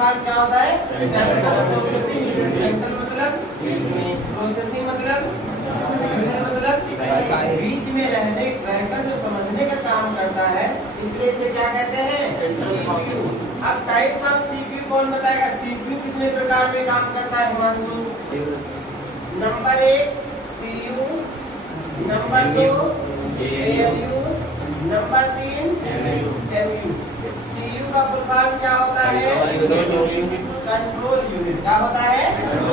Form क्या होता है? Central processing unit. सेंट्रल मतलब प्रोसेसिंग मतलब बीच में रहने रहकर जो समझने का काम करता है, इसलिए इसे क्या कहते हैं? सीपीयू। अब टाइप्स ऑफ सीपीयू कौन बताएगा? सीपीयू कितने प्रकार में काम करता है Himanshu? Number 1 CU, number 2 ALU, number 3 MU. CU का फुल फॉर्म क्या होता है? Control unit. क्या होता है?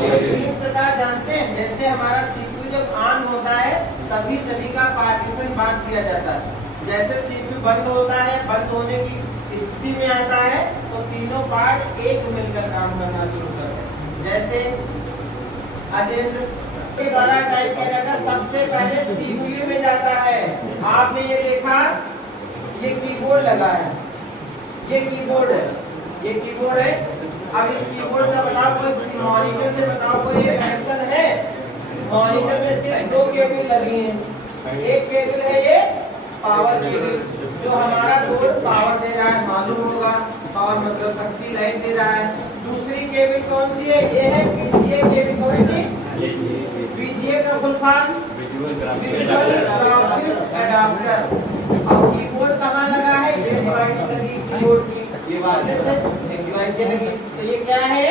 ये 3 प्रकार जानते हैं। जैसे हमारा सीपीयू जब ऑन होता है तभी सभी का पार्टीशन बांट दिया जाता है। जैसे सीपीयू बंद होता है, बंद होने की स्थिति में आता है तो तीनों पार्ट एक मिलकर काम करना शुरू करते हैं। जैसे अजेंद्र के द्वारा टाइप किया जाता है, सबसे पहले सीपीयू में जाता है। आपने ये देखा, ये कीबोर्ड लगा है, ये कीबोर्ड है, ये कीबोर्ड है। अब इस कीबोर्ड का बताओ, कोई मॉनिटर से बताओ कोई कनेक्शन है? मॉनिटर में सिर्फ 2 केबल लगी हैं। एक केबल है ये पावर केबल, जो हमारा बोर्ड पावर दे रहा है, मालूम होगा। पावर मतलब शक्ति लाइन दे रहा है। दूसरी केबल कौन सी है? ये है बीजीए केबल। कौन सी? बीजीए का full form visual graphics adapter. अब कीबोर्ड कहाँ लगा है? ये डिवाइस लगी कीबोर्ड की, ये वायरलेस है, एक डिवाइस ये लगी। तो ये क्या है?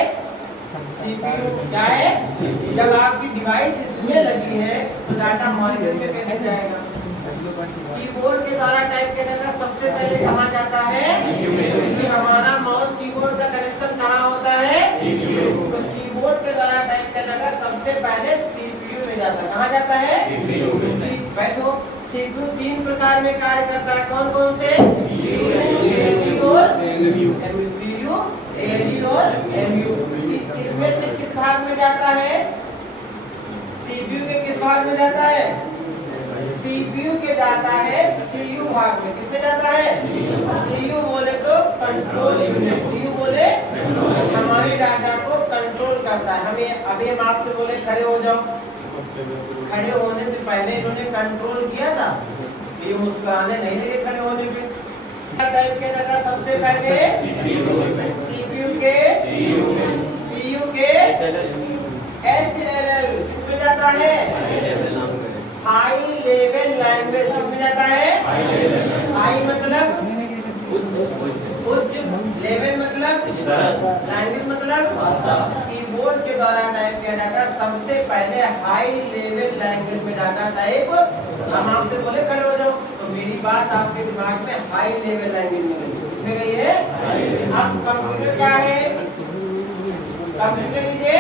सीपीयू। क्या है? जब आपकी डिवाइस इसमें लगी है तो डाटा मॉनिटर में कैसे जाएगा? कीबोर्ड के द्वारा टाइप किया जाता है। सबसे पहले कहाँ जाता है? कि हमारा माउस कीबोर्ड का कनेक्शन कहाँ होता है? तो कीबोर्ड के द्वारा टाइप किया जाता है, सबसे पहले सीपीयू में जाता है। कहाँ जाता है? बैठो। सीपीयू 3 प्रकार में कार्य करता है। कौन कौन से? सीयू, एएलयू और एमयू। इसमें से किस भाग में जाता है? सीपीयू के किस भाग में जाता है? सीपीयू के जाता है सीयू भाग में। किसमें जाता है? सीयू बोले तो कंट्रोल यूनिट। सीयू बोले हमारे डाटा को कंट्रोल करता है। हमें अभी हम आपसे बोले खड़े हो जाओ, खड़े होने से पहले इन्होंने कंट्रोल किया था, ये मुस्कुराने नहीं लगे खड़े होने पे। टाइप किया जाता है सबसे पहले सीपीयू के एचएलएल। किसमें जाता है? High level language. किसमें जाता है? हाई मतलब उच्च, लेवल मतलब लैंग्वेज मतलब कीबोर्ड के द्वारा टाइप किया जाता है। सबसे पहले हाई लेवल लैंग्वेज में डाटा टाइप। हम आपसे बोले खड़े हो जाओ तो मेरी बात आपके दिमाग में हाई लेवल लैंग्वेज में गई है। अब कंप्यूटर क्या है? कंप्यूटर लीजिए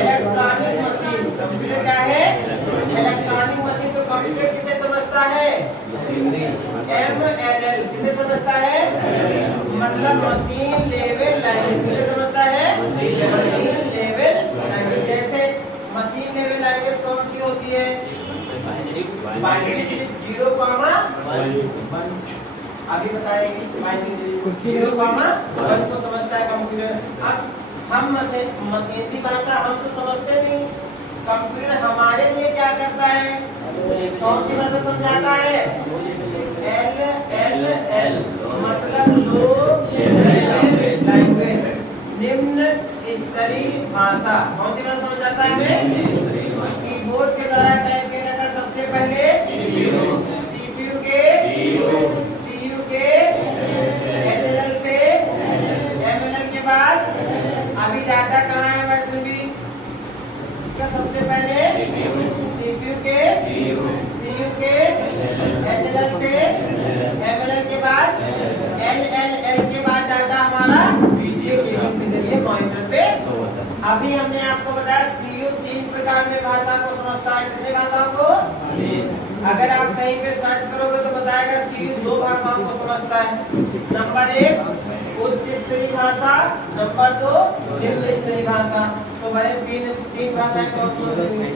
इलेक्ट्रॉनिक मशीन। कंप्यूटर क्या है? Electronic machine. तो कंप्यूटर किसे समझता है? एमएलएल। किसे समझता है? मतलब मशीन लेवल लैंग्वेज। किसे समझता है? Machine level language. जैसे मशीन लेवल लैंग्वेज कौन सी होती है? बाइनरी 0, अभी बताएंगे। 0, 1 को समझता है कंप्यूटर। अब हम मशीन की भाषा हम तो समझते नहीं। कंप्यूटर हमारे लिए क्या करता है? कौन सी भाषा समझाता है? एल मतलब लो लेवल लैंग्वेज, निम्न स्तरीय भाषा। कौन सी भाषा समझाता है हमें? कीबोर्ड के द्वारा टाइप किया जाता है सबसे पहले सीपीयू के एचएलएल से एमएलएल के बाद अभी डाटा कहाँ है? वैसे भी सबसे पहले सीपीयू के एचएलएल से एमएलएल के बाद एलएलएल के बाद डाटा हमारा बीजीए केबल के जरिए मॉनिटर पे। अभी हमने आपको बताया सीयू 3 प्रकार में भाषा को समझता है। कितने भाषाओं को? अगर आप कहीं पे सर्च करोगे तो बताएगा सीयू 2 भाषाओं को समझता है। नंबर 1 उच्च स्तरीय भाषा, नंबर 2 निम्न स्तरीय भाषा। तो भाई 3 भाषाएं कौन सी होती हैं?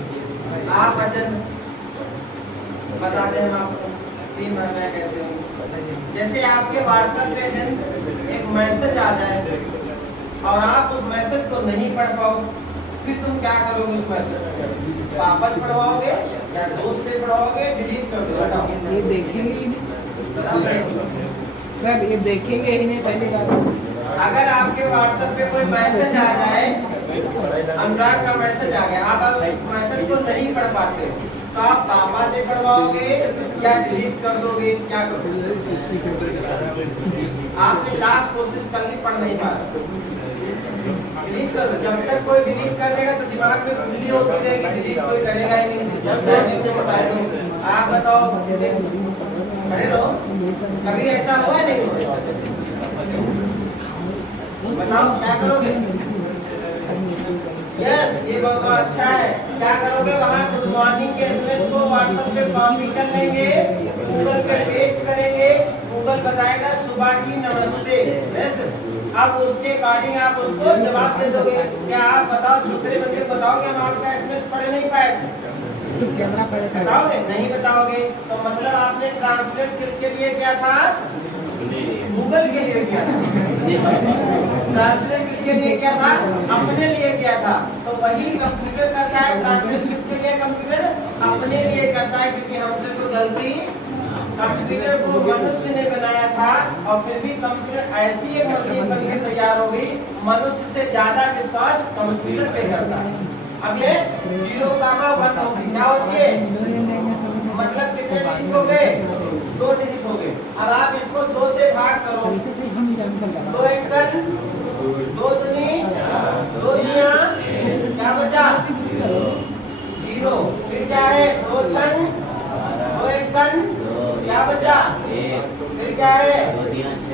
आप अजन बता दें हम आपको 3 भाषाएं कैसे होंगी। जैसे आपके व्हाट्सएप पे एक मैसेज आ जाए और आप उस मैसेज को नहीं पढ़ पाओ, फिर तुम क्या करोगे? उस मैसेज वापस पढ़वाओगे या दोस्त से पढ़वाओगे? डिलीट कर दो, हटाओ। ये देखेंगे ही नहीं सर, ये देखेंगे ही नहीं पहली बात। अगर आपके व्हाट्सएप पे कोई मैसेज आ जाए, अनुराग का मैसेज आ गया, आप मैसेज को नहीं पढ़ पाते तो आप पापा से पढ़वाओगे या डिलीट कर दोगे, क्या करोगे? आपने लाख कोशिश कर ली, पढ़ नहीं पा रहे, डिलीट कर दो। जब तक कोई डिलीट कर देगा तो दिमाग में खुजली होती रहेगी, डिलीट कोई करेगा ही नहीं। आप बताओ, खड़े रहो, कभी ऐसा हुआ नहीं? बताओ क्या करोगे? यस, ये बहुत अच्छा है। क्या करोगे? वहाँ गुड मॉर्निंग के एसएमएस को व्हाट्सएप पे कॉपी कर लेंगे, गूगल पे पेस्ट करेंगे, गूगल बताएगा सुबह की नमस्ते। अब उसके अकॉर्डिंग आप उसको जवाब दे दोगे। क्या आप बताओ, दूसरे बंदे को बताओगे हम आपका एसएमएस पढ़ नहीं पाए, बताओगे? नहीं बताओगे। तो मतलब आपने ट्रांसलेट किसके लिए किया था? गूगल के लिए किया था। ट्रांसलेट किसके लिए किया था? अपने लिए किया था। तो वही कंप्यूटर करता है, ट्रांसलेट किसके लिए? कंप्यूटर अपने लिए करता है, क्योंकि हमसे तो गलती, कंप्यूटर को मनुष्य ने बनाया था और फिर भी कंप्यूटर ऐसी एक मशीन बन के तैयार हो गई, मनुष्य से ज्यादा विश्वास कंप्यूटर पे करता है। अब ये 0,1 होगी, क्या होती है? मतलब कितने डिजिट हो गए? 2 डिजिट हो गए। अब आप इसको 2 से भाग करो, 2 एकड़ 2 दूनी 2 दिया, क्या बचा? 0। फिर क्या है? 2 छंग 2 एकड़, क्या बचा? फिर क्या है?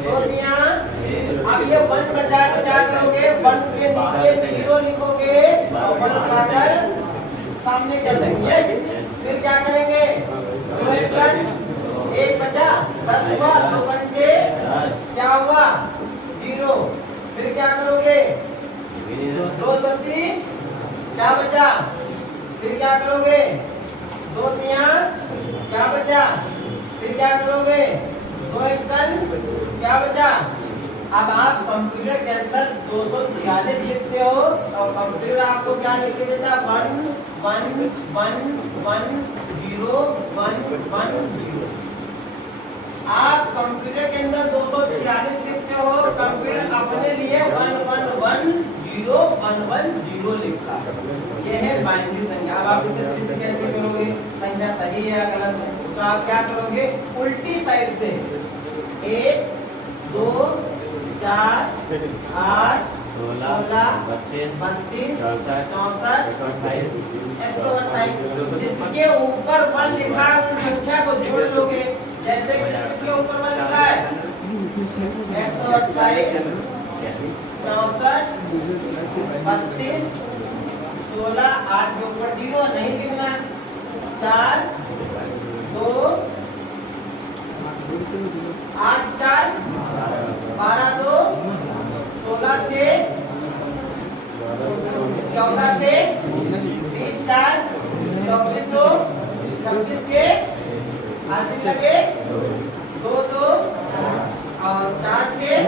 2 दिया। अब ये 1 बचा तो क्या करोगे? 1 के नीचे 0 लिखोगे और 1 उठाकर सामने कर देंगे। फिर क्या करेंगे? 2 एकड़ 1 बचा, 10 हुआ, 2 पंचे क्या हुआ? 0। फिर क्या करोगे? 2 सत्ती क्या बचा? फिर क्या करोगे? 2 तिया क्या बचा? फिर क्या करोगे? 2 एकड़ क्या बचा? अब आप कंप्यूटर के अंदर 246 लिखते हो और कंप्यूटर आपको क्या लिख के देता? 1 1 1 1 0 1 1 0। आप कंप्यूटर के अंदर 246 लिखते हो, कंप्यूटर अपने लिए 1 1 1 0 1 1 0 लिखता है। यह है बाइनरी संख्या। अब आप इसे सिद्ध कैसे करोगे? संख्या सही है या गलत है? तो आप क्या करोगे? उल्टी साइड से 1 2 4 8 16 32 64 128। जिसके ऊपर 1 लिखा है उन संख्या को जोड़ लोगे। जैसे किसके ऊपर 1 लिखा है? 128 64 32 16 8 के ऊपर 0 नहीं लिखना। 4 2 8 4 12 2 16 6 14 6 20 4 24 2 26 के हासिल लगे 2 2 और 4 6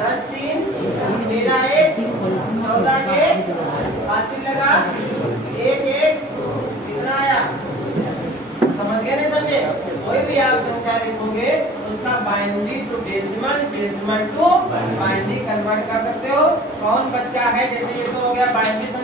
10 3 13 1 14 के हासिल लगा 1 1 कितना आया? समझ गए नहीं समझे? कोई भी आप संख्या लिखोगे उसका binary to decimal, decimal to binary convert कर सकते हो। कौन बच्चा है? जैसे ये तो हो गया बाइनरी